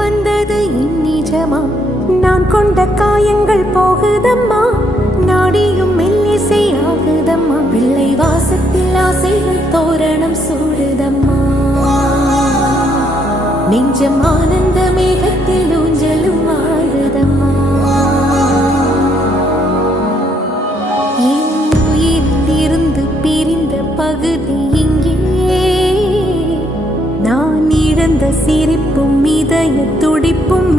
வந்தது இந்நிஜமா? நான் கொண்ட காயங்கள் போகுதம்மா, நாடியும் மெல்லிசை ஆகுதம்மா. பிள்ளை வாசத்தில் ஆசைகள் தோரணம் சூடுதம்மா, நெஞ்சம் ஆனந்த மேகத்தில் ஊஞ்சலும் ஆடுதம்மா. என் உயிரிலிருந்து பிரிந்த பகுதி இங்கே, நான் இழந்த சிரிப்பும் இதய துடிப்பும்